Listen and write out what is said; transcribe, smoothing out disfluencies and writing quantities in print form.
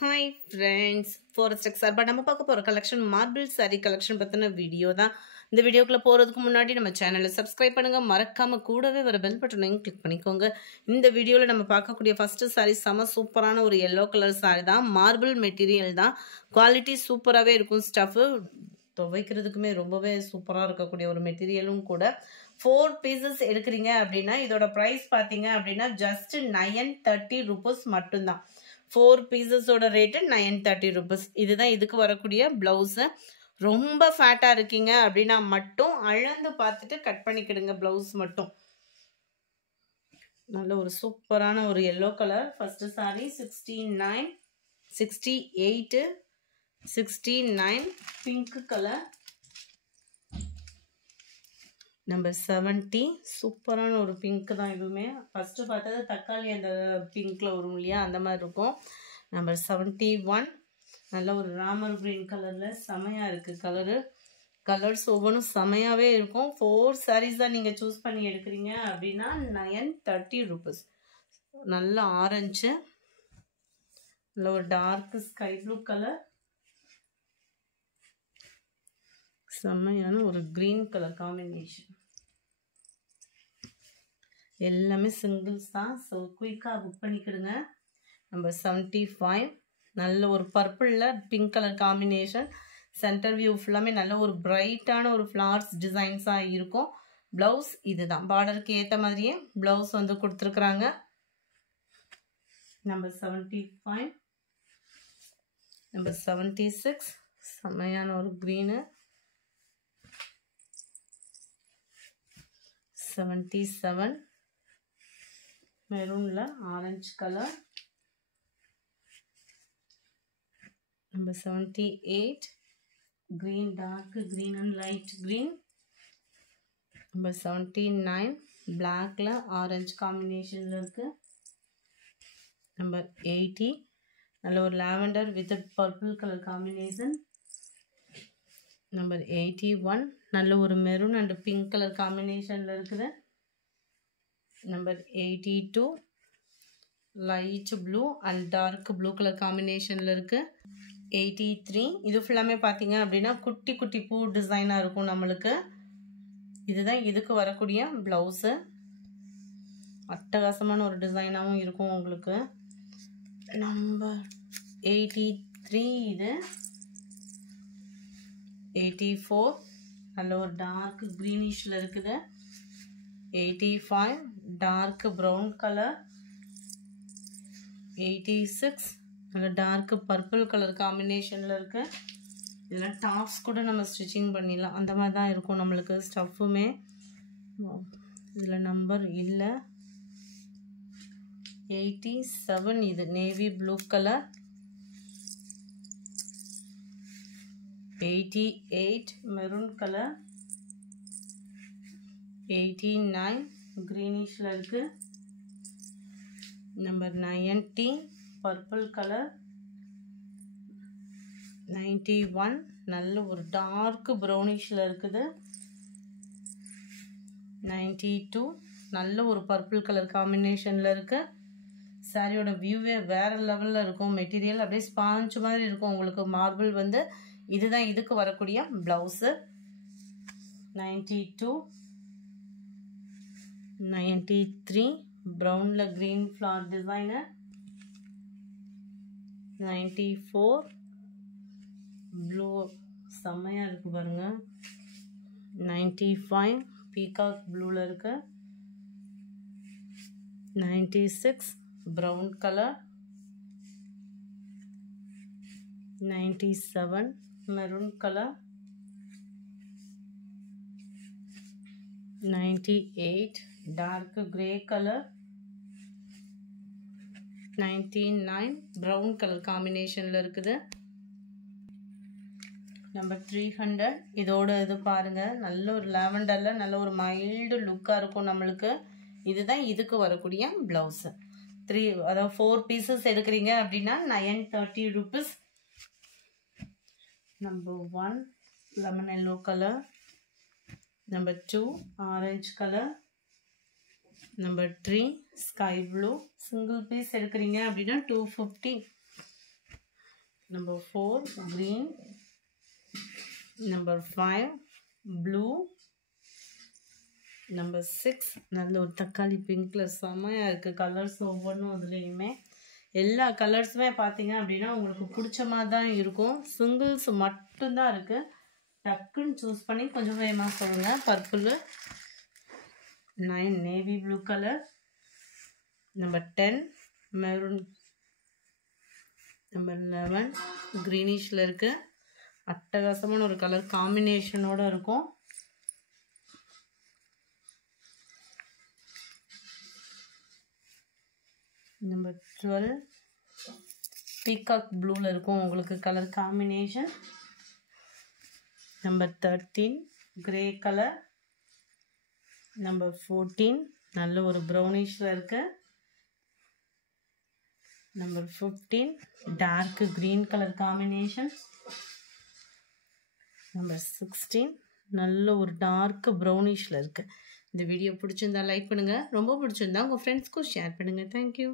Hi friends, Forest XR நம்ம பார்க்க போற கலெக்ஷன் மார்பிள் saree கலெக்ஷன் பத்தின வீடியோ தான். இந்த வீடியோக்குள்ள போறதுக்கு முன்னாடி நம்ம சேனலை சப்ஸ்கிரைப் பண்ணுங்க, மறக்காம கூடவே வர பெல் பட்டனையும் கிளிக் பண்ணிக்கோங்க. இந்த வீடியோல நம்ம பார்க்கக்கூடிய ஃபர்ஸ்ட் saree செம சூப்பரான ஒரு yellow கலர் saree தான். மார்பிள் மெட்டீரியல் தான். குவாலிட்டி சூப்பராகவே இருக்கும். ஸ்டஃப் துவைக்கிறதுக்குமே ரொம்பவே சூப்பராக இருக்கக்கூடிய ஒரு மெட்டீரியலும் கூட. 4 பீசஸ் எடுக்கிறீங்க அப்படின்னா இதோட ப்ரைஸ் பார்த்தீங்க அப்படின்னா ஜஸ்ட் 930 rupees மட்டும்தான். 4 பீசஸோட ரேட்டு 930 rupees. இதுதான் இதுக்கு வரக்கூடிய பிளவுஸு. ரொம்ப ஃபேட்டாக இருக்கீங்க அப்படின்னா மட்டும் அளந்து பார்த்துட்டு கட் பண்ணிக்கிடுங்க பிளவுஸ் மட்டும். நல்ல ஒரு சூப்பரான ஒரு yellow colour. First sorry 69, 68, 69 pink colour. Number 70 சூப்பரான ஒரு பிங்க் தான். இதுவுமே ஃபர்ஸ்ட் பார்த்தது தக்காளி அந்த பிங்க்ல வரும் இல்லையா, அந்த மாதிரி இருக்கும். நம்பர் 71 நல்ல ஒரு ராமர் கிரீன் கலர்ல செமையா இருக்கு. கலர்ஸ் ஒவ்வொன்றும் செமையாவே இருக்கும். 4 சாரீஸ் தான் நீங்க சூஸ் பண்ணி எடுக்கிறீங்க அப்படின்னா 930 rupees. நல்ல ஆரஞ்சு, நல்ல ஒரு டார்க் ஸ்கை ப்ளூ கலர், செம்மையான ஒரு கிரீன் கலர் காம்பினேஷன். எல்லாமே சிங்கிள்ஸ் தான். ஸோ குயிக்காக புக் பண்ணிக்கிடுங்க. நம்பர் 75 நல்ல ஒரு பர்பிளில் pink colour combination. Centre view ஃபுல்லாமே நல்ல ஒரு பிரைட்டான ஒரு ஃப்ளார்ஸ் டிசைன்ஸாக இருக்கும். ப்ளவுஸ் இதுதான். பார்டருக்கு ஏற்ற மாதிரியே ப்ளவுஸ் வந்து கொடுத்துருக்குறாங்க. நம்பர் 75 நம்பர் 76 செம்மையான ஒரு க்ரீனு. 77 மெரூன்ல orange colour. Number 78 green, dark green and light green. Number 79 blackல orange combinationல இருக்கு. Number 80 நல்ல ஒரு lavender with a purple color combination. Number 81 நல்ல ஒரு maroon and pink color combinationல இருக்குது. Number 82 light blue and dark blue color combinationல இருக்கு. 83 இது ஃபுல்லாமே பார்த்தீங்க அப்படின்னா குட்டி குட்டி பூ டிசைனாக இருக்கும் நம்மளுக்கு. இதுதான் இதுக்கு வரக்கூடிய ப்ளவுஸு. அட்டகாசமான ஒரு டிசைனாகவும் இருக்கும் உங்களுக்கு. நம்பர் 83 இது. 84 நல்ல ஒரு டார்க் க்ரீனிஷில் இருக்குது. 85 டார்க் ப்ரௌன் கலர். 86 நல்ல டார்க் பர்பிள் கலர் காம்பினேஷனில் இருக்கு. இதெல்லாம் டாப்ஸ் கூட நம்ம ஸ்டிச்சிங் பண்ணிடலாம், அந்த மாதிரி தான் இருக்கும் நம்மளுக்கு ஸ்டஃப்புமே. இதில் நம்பர் இல்லை. 87 இது navy blue colour. 88 maroon colour. 89 க்ரீனிஷில் இருக்கு. Number 90 purple colour. 91 நல்ல ஒரு டார்க் ப்ரௌனிஷில் இருக்குது. 92 நல்ல ஒரு பர்பிள் கலர் காம்பினேஷனில் இருக்கு. சாரியோட வியூவே வேற லெவலில் இருக்கும். மெட்டீரியல் அப்படியே ஸ்பாஞ்ச் மாதிரி இருக்கும் உங்களுக்கு. மார்பிள் வந்து இதுதான் இதுக்கு வரக்கூடிய ப்ளவுஸு. 92 93 ப்ரௌனில் க்ரீன் ஃப்ளார் டிசைனு. 94 ப்ளூ செம்மையாக இருக்குது பாருங்க. 95 பீகாக் ப்ளூவில் இருக்கு. 96 brown colour. 97 maroon colour. 98 dark grey colour. 99 brown colour காம்பினேஷனில் இருக்குது. நம்பர் 300 இதோட இது பாருங்க. நல்ல ஒரு லாவெண்டரில் நல்ல ஒரு மைல்டு லுக்காக இருக்கும் நம்மளுக்கு. இதுதான் இதுக்கு வரக்கூடிய ப்ளவுஸு. அதாவது 4 பீசஸ் எடுக்கிறீங்க அப்படின்னா 930 rupees. Number 1 lemon yellow colour. Number 2 orange colour. Number 3 sky blue. Single piece எடுக்கிறீங்க அப்படின்னா 250. Number 4 green, number 5 blue, number 6 நல்ல ஒரு தக்காளி பிங்க்ல செமையாக இருக்குது கலர்ஸ் ஒவ்வொன்றும். அதுலேயுமே எல்லா கலர்ஸுமே பார்த்தீங்க அப்படின்னா உங்களுக்கு பிடிச்ச மாதிரி தான் இருக்கும். சிங்கிள்ஸ் மட்டும்தான் இருக்குது. டக்குன்னு சூஸ் பண்ணி கொஞ்சம் வேகமாக சொல்லுங்கள். Purple, 9 navy blue colour, number 10 maroon, number 11 க்ரீனிஷில் இருக்குது. அட்டகாசமான ஒரு கலர் காம்பினேஷனோடு இருக்கும். நம்பர் 12 பீகாக் ப்ளூவில் இருக்கும் உங்களுக்கு colour combination. Number 13 grey colour. Number 14 நல்ல ஒரு ப்ரௌனிஷில் இருக்கு. Number 15 dark green colour combination. Number 16 நல்ல ஒரு டார்க் ப்ரௌனிஷில் இருக்குது. இந்த வீடியோ பிடிச்சிருந்தா லைக் பண்ணுங்கள். ரொம்ப பிடிச்சிருந்தா உங்கள் ஃப்ரெண்ட்ஸ்க்கும் ஷேர் பண்ணுங்கள். தேங்க்யூ.